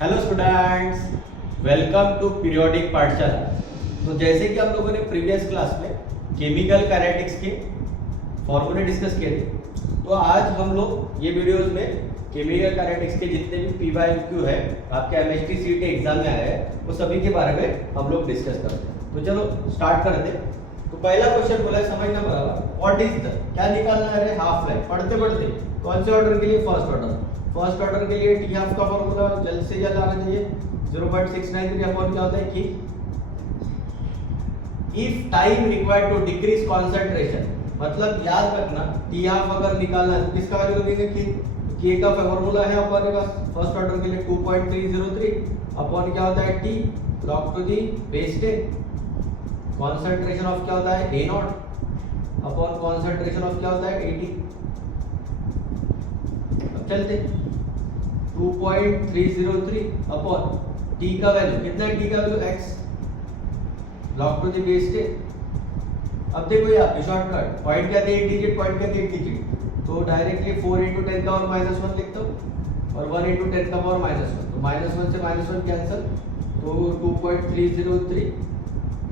Hello students, welcome to periodic Pathshala. तो जैसे कि हम लोगों ने प्रीवियस क्लास में केमिकल काइनेटिक्स के फॉर्मूले डिस्कस किए थे, तो आज हम लोग ये वीडियोस में केमिकल काइनेटिक्स के जितने भी पीवाईक्यू है आपके एमएसटी सीटी एग्जाम में आए हैं वो सभी के बारे में हम लोग डिस्कस करते हैं। तो चलो स्टार्ट करते हैं। तो पहला क्वेश्चन बोला है, समझना बराबर, व्हाट इज द, क्या निकालना है, हाफ लाइफ। पढ़ते पढ़ते कौन से ऑर्डर के लिए, फर्स्ट ऑर्डर के लिए टी हाफ का फॉर्मूला जल्द से जल्द आना चाहिए। 0.693 अपॉन क्या होता है कि if time required to decrease concentration, मतलब याद रखना टी हाफ अगर निकालना है तो किसका वैल्यू लगेगा कि के का फॉर्मूला है अपने पास फर्स्ट ऑर्डर के लिए 2.303 अपॉन क्या होता है T log to the base 10, concentration of क्या होता है A0 अपॉन कंसंट्रेशन ऑफ क्या होता है 80। अब चलते 2.303 अपॉन टी का वैल्यू कितना है, टी का value x log to the base 10। अब देखो यहाँ पे शॉर्टकट, पॉइंट क्या थे 8 डिजिट, पॉइंट क्या थे 8 डिजिट, तो डायरेक्टली 4 × 10 का पावर -1 लिखता हूँ और 1 × 10 का पावर -1, तो -1 से -1 कैंसिल, तो 2.303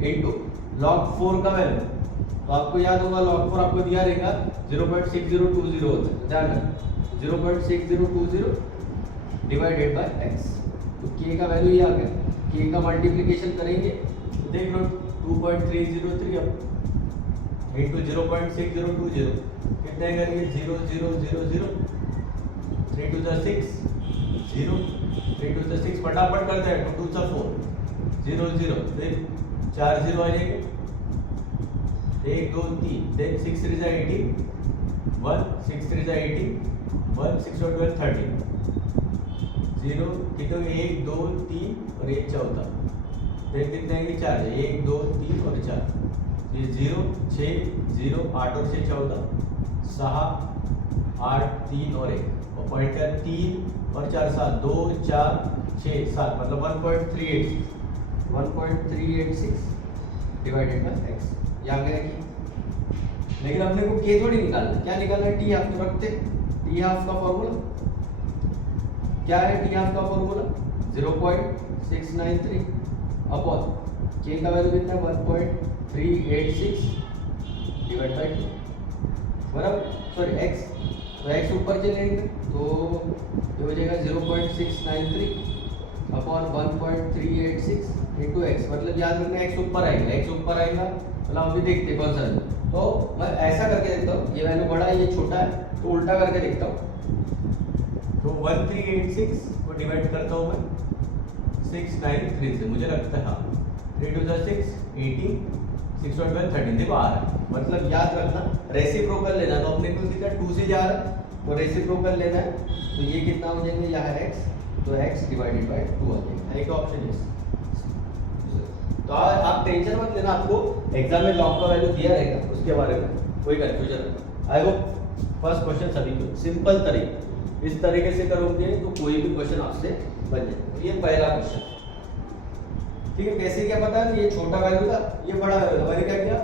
इनटू log 4 का वैल्यू, तो आपको याद होगा log 4 आपको दिया रहेगा 0.6020 होता है, ध्यान रखना 0.6020 डिवाइडेड बाय x। तो k का वैल्यू ये आ गया, k का मल्टीप्लिकेशन करेंगे तो देख लो 2.303 अब इनटू 0.6020 कितने करेंगे 0 0 0 0 3 to the 6 0 3 to the 6 फटाफट करते हैं 2 to the 4 0 0 फिर 4 0 आ जाएंगे 1 2 3 देन 6 3 is 18 1 6 3 is 18 1 6 और 12 13 0 कितने 1 2 3 और एक चौथा, देन कितने आएंगे 4 1 2 3 और 4, ये 0 6 0 8 और 6 14 6 8 3 और 1 और पॉइंट का 3 और 4 7 2 4 6 7 मतलब 1.386 डिवाइडेड बाय x। ये आ गया कि, लेकिन अपने को k थोड़ी निकालना, क्या निकालना है टी हाफ। तो रखते टी हाफ का फॉर्मूला क्या है, टी हाफ का फॉर्मूला 0.693 अपॉन k का वैल्यू कितना है 1.386 डिवाइड बाय 2 बराबर, सॉरी x, तो x ऊपर चलेंगे तो ये हो जाएगा 0.693 अपॉन 1.386 इनटू x, मतलब याद रखना x ऊपर आएगा, x ऊपर आएगा मतलब अभी देखते हैं कौन सा है। तो मैं ऐसा करके देखता हूँ, ये वैल्यू बड़ा है ये छोटा है, तो उल्टा करके देखता हूँ। तो 1386 को डिवाइड करता हूँ मैं 693 से, मुझे लगता है हाँ 3 to the 6 18 6 और 12 13, देखो आ रहा है, मतलब याद रखना रेसिप्रोकल लेना, तो अपने को दिखा 2 से जा रहा है तो रेसिप्रोकल लेना है, तो ये कितना हो जाएंगे यहाँ है x, तो x डिवाइडेड बाय 2 आ जाएगा, एक ऑप्शन है। तो आप टेंशन मत लेना, आपको एग्जाम में लॉग का वैल्यू दिया रहेगा, उसके बारे में कोई कंफ्यूजन। आई होप फर्स्ट क्वेश्चन सभी को सिंपल तरीके, इस तरीके से करोगे तो कोई भी क्वेश्चन आपसे बन जाए। तो ये पहला क्वेश्चन, ठीक है, कैसे क्या पता है, ये छोटा वैल्यू था ये बड़ा वैल्यू था, मैंने क्या किया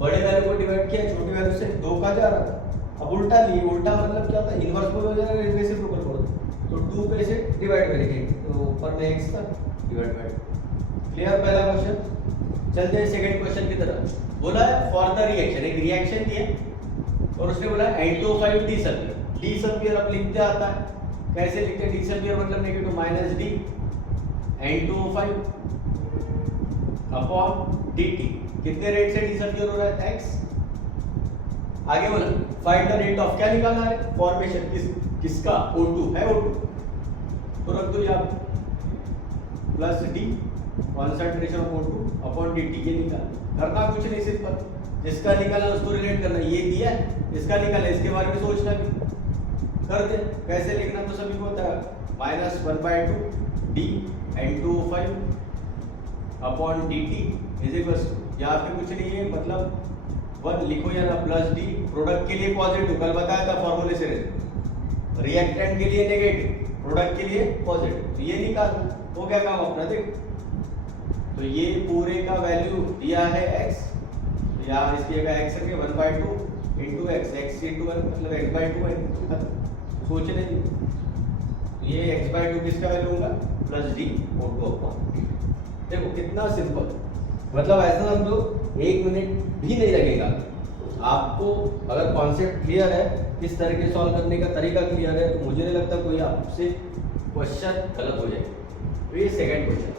बड़े वैल्यू को डिवाइड किया छोटी वैल्यू से, 2 का जा रहा था, अब उल्टा लिए, उल्टा मतलब क्या होता है इनवर्स में हो जाएगा, रेसिप्रोकल कर दो, तो 2 पे से डिवाइड करेंगे तो ऊपर में x था डिवाइड बाय 2। क्लियर पहला क्वेश्चन। चलते हैं सेकंड क्वेश्चन की तरफ। बोला है फॉर द रिएक्शन, एक रिएक्शन दिया और उसने बोला N2O5 डिसल्फियर, डिसल्फियर अब लिखते आता है, कैसे लिखते हैं डिसल्फियर मतलब negative minus d N2O5 upon dt, कितने रेट से डिसल्फियर हो रहा है x। आगे बोला फाइंड द रेट ऑफ, क्या निकालना है फॉर्मेशन किसका O2 है O2, तो रख दो यहाँ plus d concentration of O2 upon dt, ये निकाल, करना कुछ नहीं, सिंपल, जिसका निकालना उसको रिलेट करना, ये दिया इसका निकालना, इसके बारे में सोचना भी कर दे, कैसे लिखना तो सभी को होता है -1/2 d N2O5 upon dt is equals, यहाँ पे कुछ नहीं है मतलब 1 लिखो या ना प्लस d, प्रोडक्ट के लिए पॉजिटिव, कल बताया था फॉर्मूले से, रिएक्टेंट के लिए नेगेटिव, प्रोडक्ट के लिए पॉजिटिव, तो ये निकाल हो गया काम अपना। देख तो ये पूरे का वैल्यू दिया है x, तो यहाँ इसकी जगह x रखे 1/2 into x, x into 1 मतलब x/2 है, सोचने ये x/2 किसका वैल्यू होगा प्लस डी O2/d। देखो कितना सिंपल, मतलब ऐसा समझो 1 मिनट भी नहीं लगेगा आपको। अगर कॉन्सेप्ट क्लियर है, किस तरह के सॉल्व करने का तरीका क्लियर है, तो मुझे नहीं लगता कोई आपसे क्वेश्चन गलत हो जाएगा। तो ये second question.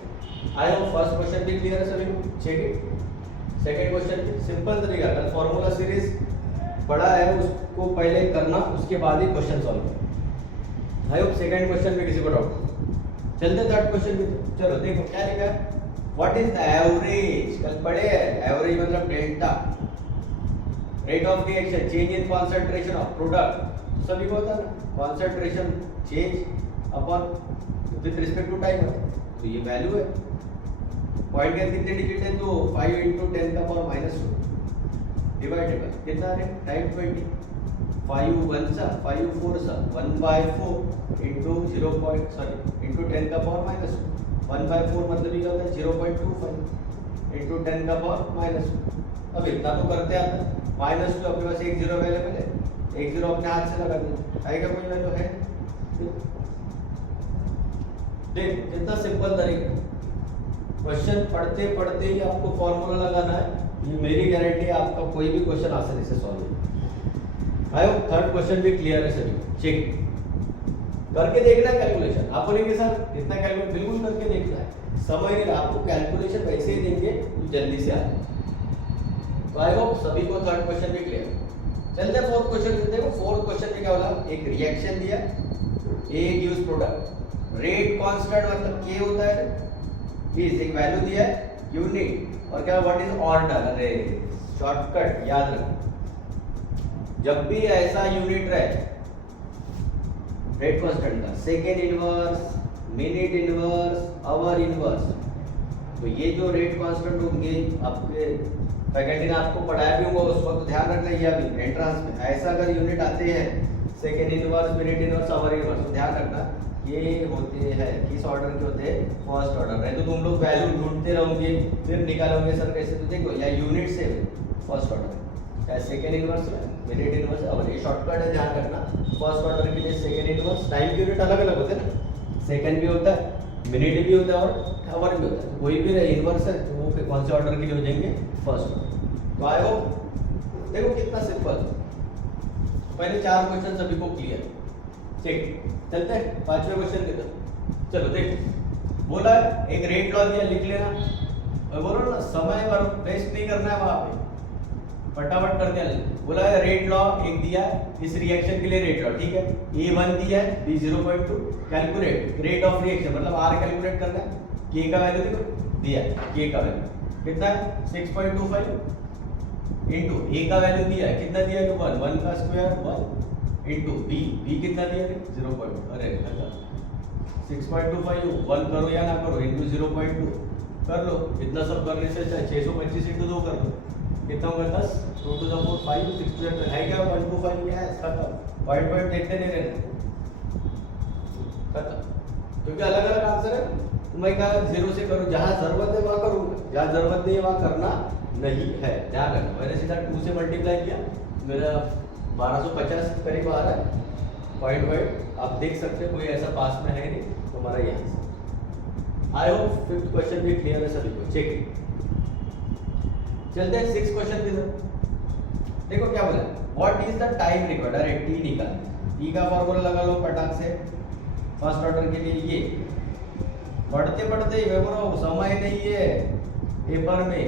I hope first question भी क्लियर है सभी को। Check it. Second question simple तरीका, कल फॉर्मूला सीरीज पढ़ा है उसको पहले करना, उसके बाद ही क्वेश्चन सॉल्व करना। आई होप सेकंड क्वेश्चन में किसी को डाउट। चलते थर्ड क्वेश्चन पे। चलो देखो क्या लिखा है, व्हाट इज द एवरेज, कल पढ़े हैं एवरेज मतलब delta, rate of reaction, change in concentration of product. सभी को होता है ना, concentration change upon with respect to time, तो ये वैल्यू है। पॉइंट के कितने डिजिट है, तो 5 × 10⁻² डिवाइडेड कितना है टाइम 20, 5 1 सा 5 4 सा 1/4 इंटू 0. Sorry into 10⁻²। 1/4 मतलब ये होता है 0.25 इंटू 10⁻²। अब इतना तो करते आता है। -2 आपके पास एक 0 अवेलेबल है, एक 0 अपने हाथ से लगा दीजिए, आएगा कोई वैल्यू है। देख कितना सिंपल तरीका, क्वेश्चन पढ़ते पढ़ते ही आपको फॉर्मूला लगाना है। ये मेरी गारंटी है आपका कोई भी क्वेश्चन आसानी से सॉल्व हो। आई होप थर्ड क्वेश्चन भी क्लियर है सभी। चेक करके देखना है कैलकुलेशन, अपने के साथ इतना कैलकुलेट बिल्कुल करके देखना है। समझ नहीं आपको कैलकुलेशन वैसे ही देंगे तो जल्दी से आ जाए। तो आई होप सभी को थर्ड क्वेश्चन भी क्लियर। चलते हैं फोर्थ क्वेश्चन पे। देखो फोर्थ क्वेश्चन में क्या बोला, एक रिएक्शन दिया, A gives product, rate constant मतलब के होता है, इस एक वैल्यू दिया है यूनिट, और क्या व्हाट इज ऑर्डर। अरे शॉर्टकट याद रखो, जब भी ऐसा यूनिट रहे रेट कांस्टेंट का, second inverse, minute inverse, hour inverse, तो ये जो रेट कांस्टेंट होंगे आपके फैकल्टी ने आपको पढ़ाया भी होगा उस वक्त, ध्यान रखना। ये अभी एंट्रेंस में ऐसा अगर यूनिट आते हैं second inverse, minute inverse, hour inverse, तो ध्यान रखना ये होते हैं किस ऑर्डर के होते हैं, फर्स्ट ऑर्डर। नहीं तो तुम लोग वैल्यू ढूंढते रहोगे फिर निकालोगे सर कैसे, तो देखो या यूनिट से फर्स्ट ऑर्डर, या second inverse, minute inverse, hour, ये शॉर्टकट है, ध्यान रखना। फर्स्ट ऑर्डर के लिए सेकेंड इनवर्स, टाइम के यूनिट अलग अलग होते हैं ना, सेकेंड भी होता है, मिनट भी होता है और आवर भी होता है। तो कोई भी इनवर्स है तो वो कौन से ऑर्डर के लिए हो जाएंगे, फर्स्ट ऑर्डर। तो आई होप देखो कितना सिंपल, पहले 4 क्वेश्चन सभी को क्लियर। ठीक, चलते हैं पांचवें क्वेश्चन की तरफ। चलो देखो बोला एक रेट लॉ दिया, लिख लेना, और बोलो ना समय पर वेस्ट नहीं करना है, वहां पे फटाफट कर दिया। बोला है रेट लॉ एक दिया है इस रिएक्शन के लिए, रेट लॉ ठीक है, A1 दिया है, B 0.2, calculate rate of reaction मतलब R कैलकुलेट करना है, K का वैल्यू देखो दिया है, K का वैल्यू कितना है 6.25 इंटू A का वैल्यू दिया है, कितना दिया है 1 का स्क्वायर 1 इंटू B कितना दिया है 0. अरे 6.25 1 करो या ना करो इंटू 0.2 कर लो, इतना सब करने से 625 इंटू 2 कर लो, कितना होगा 10, 2 to the 4 5 6 to the है क्या 125 ये है खत्म। पॉइंट देखते नहीं रहना, खत्म। क्योंकि अलग अलग आंसर है, तो मैं कहा 0 से करो, जहां जरूरत है वहां करूंगा, जहां जरूरत नहीं है वहां करना नहीं है, ध्यान रखना। मैंने सीधा 2 से मल्टीप्लाई किया, मेरा 1250 करीब आ रहा है पॉइंट वाइड, आप देख सकते हो कोई ऐसा पास में है नहीं, तो हमारा यहाँ से। आई होप फिफ्थ क्वेश्चन भी क्लियर है सभी को। Check it. चलते हैं सिक्स क्वेश्चन की तरफ। देखो क्या बोला, what is the time required, अरे टी निकाल, टी का फॉर्मूला लगा लो फटाक से फर्स्ट ऑर्डर के लिए। ये पढ़ते पढ़ते बोलो समय नहीं है पेपर में,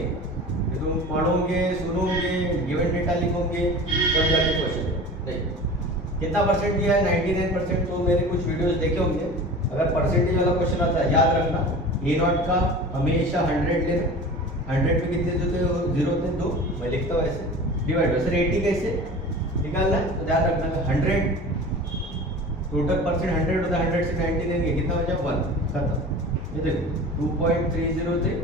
तुम पढ़ोगे सुनोगे गिवन डेटा लिखोगे तब जाके क्वेश्चन नहीं। कितना परसेंट दिया है 99%, तो मेरे कुछ वीडियोस देखे होंगे, अगर परसेंटेज वाला क्वेश्चन आता है याद रखना A0 का हमेशा 100 लेना, 100 पे कितने देते हो 0 थे 2, मैं लिखता हूँ ऐसे डिवाइड, वैसे 80 कैसे निकालना है तो ध्यान रखना 100 टोटल परसेंट 100 होता है, 100 से 90 देंगे कितना हो जाए 1, खत्म। ये देखो 2.303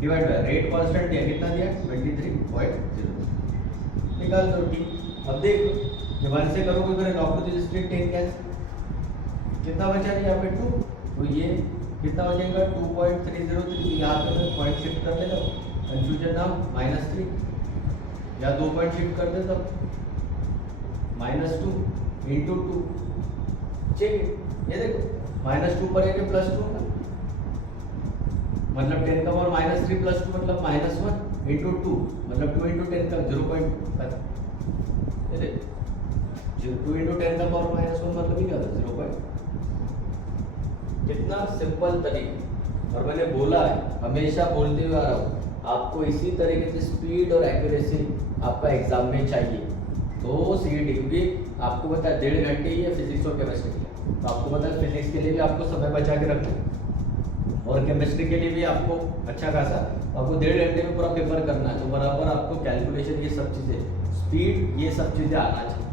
डिवाइड बाय रेट कांस्टेंट दिया, कितना दिया 23.0, निकाल दो टी। अब देखो जब 1 से करोगे फिर लॉग टू द स्ट्रिक्ट 10 कैसे, कितना बचा यहाँ पे 2, तो ये कितना हो जाएगा 2.303, यहाँ पे मैं पॉइंट शिफ्ट कर देता हूँ, कंफ्यूजन ना -3 या 2 पॉइंट शिफ्ट कर देता हूँ, -2 × 2। चेक ये देखो -2 पर एक +2 का, मतलब 10 का पावर -3 + 2 मतलब -1 × 2 मतलब 2 × 10 का 0.5, 2 × 10 का पावर -1 मतलब ही क्या था 0. कितना सिंपल तरीका। और मैंने बोला है, हमेशा बोलते हुए आ रहा हूँ, आपको इसी तरीके से स्पीड और एक्यूरेसी आपका एग्जाम में चाहिए। तो सीईटी, क्योंकि आपको पता है 1.5 घंटे ही है फिजिक्स और केमिस्ट्री के लिए, तो आपको पता है फिजिक्स के लिए भी आपको समय बचा के रखना है और केमिस्ट्री के लिए भी आपको अच्छा खासा, आपको 1.5 घंटे में पूरा पेपर करना है। तो बराबर आपको कैलकुलेशन, ये सब चीज़ें, स्पीड, ये सब चीज़ें आना चाहिए।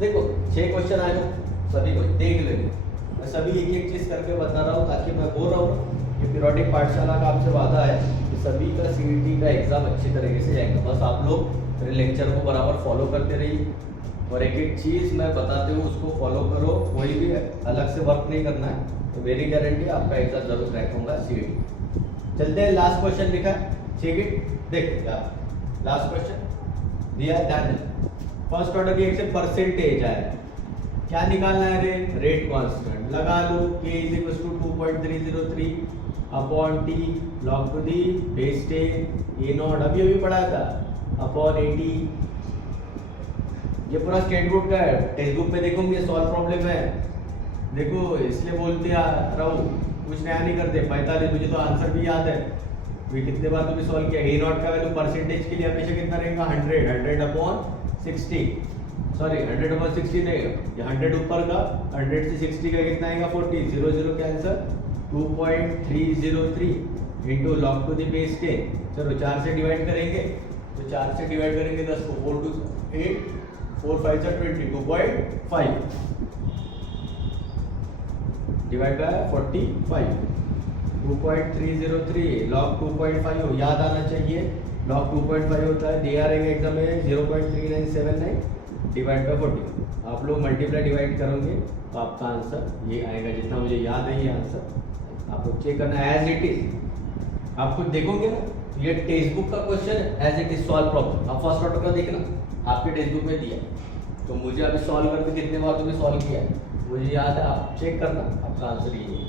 देखो 6 क्वेश्चन आए ना, सभी को देख लेंगे, मैं सभी एक एक चीज़ करके बता रहा हूँ, ताकि मैं बोल रहा हूँ कि पीरियोडिक पाठशाला का आपसे वादा है कि सभी का सीईटी का एग्जाम अच्छी तरीके से जाएगा। बस आप लोग मेरे लेक्चर को बराबर फॉलो करते रहिए और एक एक चीज़ मैं बताते हूँ उसको फॉलो करो, कोई भी अलग से वर्क नहीं करना है, तो मेरी गारंटी आपका एग्जाम जरूर क्रैक होगा सीईटी। चलते हैं, लास्ट क्वेश्चन लिखा है, चेक इट, देख लास्ट क्वेश्चन दिया है, ध्यान देना। फर्स्ट ऑर्डर की एक से परसेंटेज है, क्या निकालना है रे, रेट कांस्टेंट लगा लो, k = 2.303 upon t log to the base 10 a0, अभी पढ़ा था, अपॉन 80। ये पूरा स्टेट बुक का है, टेक्स्ट बुक में देखोगे सॉल्व प्रॉब्लम है, देखो इसलिए बोलते आ रहा हूँ, कुछ नया नहीं करते। 45, मुझे तो आंसर भी याद है, तो कितने बार तुमने सॉल्व किया। a0 का वैल्यू परसेंटेज के लिए हमेशा कितना रहेगा, 100 अपॉन 60, सॉरी 100 अपॉन 60 नहीं, ये 100 ऊपर का, 100 से 60 का कितना आएगा 40, 0 0 cancel, 2.303 into log to the base 10। चलो 4 से डिवाइड करेंगे, तो 4 से डिवाइड करेंगे 10 को, 4 2 8, 4 5 20, 2.5 डिवाइड बाय 45, 2.303 लॉग 2.5 हो, याद आना चाहिए, लॉग 2.5 होता है, दिया रहेगा एग्जाम में 0.3979 डिवाइड बाय 40। आप लोग मल्टीप्लाई डिवाइड करोगे तो आपका आंसर ये आएगा, जितना मुझे याद है ये आंसर आप लोग चेक करना एज इट इज। आप खुद देखोगे ना, ये टेक्स्ट बुक का क्वेश्चन है, as it is solve problem. आप फर्स्ट ऑर्डर का देखना, आपके टेक्स्ट बुक में दिया, तो मुझे अभी सॉल्व करके कितने बार तुमने सॉल्व किया मुझे याद है, आप चेक करना, आपका आंसर ये है।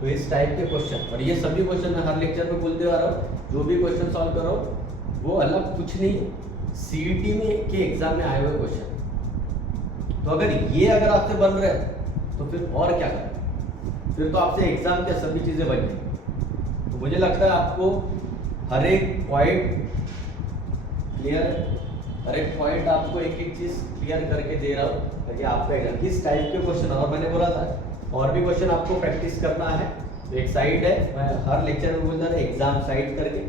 तो इस टाइप के क्वेश्चन, और ये सभी क्वेश्चन मैं हर लेक्चर में बोलते आ रहा हूँ, जो भी क्वेश्चन सॉल्व करो वो अलग कुछ नहीं है, सीईटी में के एग्जाम में आए हुए क्वेश्चन। तो अगर ये अगर आपसे बन रहे हैं तो फिर और क्या करें, फिर तो आपसे एग्जाम के सभी चीजें बन गई। तो मुझे लगता है आपको हर एक पॉइंट क्लियर है, हर एक पॉइंट आपको एक एक चीज क्लियर करके दे रहा हूँ, ताकि आपका एग्जाम किस टाइप के क्वेश्चन, और मैंने बोला था और भी क्वेश्चन आपको प्रैक्टिस करना है। तो एक साइड है, मैं हर लेक्चर में बोलता था एग्जाम साइड करके,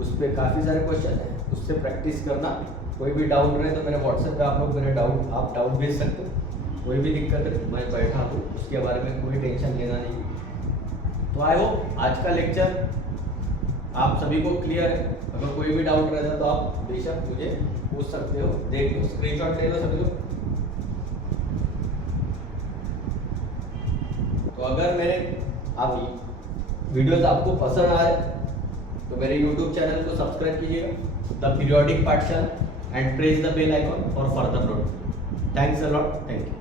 उस पर काफ़ी सारे क्वेश्चन है, उससे प्रैक्टिस करना। कोई भी डाउट रहे तो मेरे व्हाट्सएप पे आप लोग मेरे आप डाउट भेज सकते हो, कोई भी दिक्कत है मैं बैठा हूँ, उसके बारे में कोई टेंशन लेना नहीं। तो आई होप आज का लेक्चर आप सभी को क्लियर है। अगर कोई भी डाउट रहता तो आप बेशक मुझे पूछ सकते हो, देख लो, स्क्रीनशॉट ले लो सभी लोग। तो अगर मेरे आप वीडियोस आपको पसंद आए तो मेरे यूट्यूब चैनल को सब्सक्राइब कीजिएगा, the periodic Pathshala, and press the bell icon for further notification. Thanks a lot, thank you.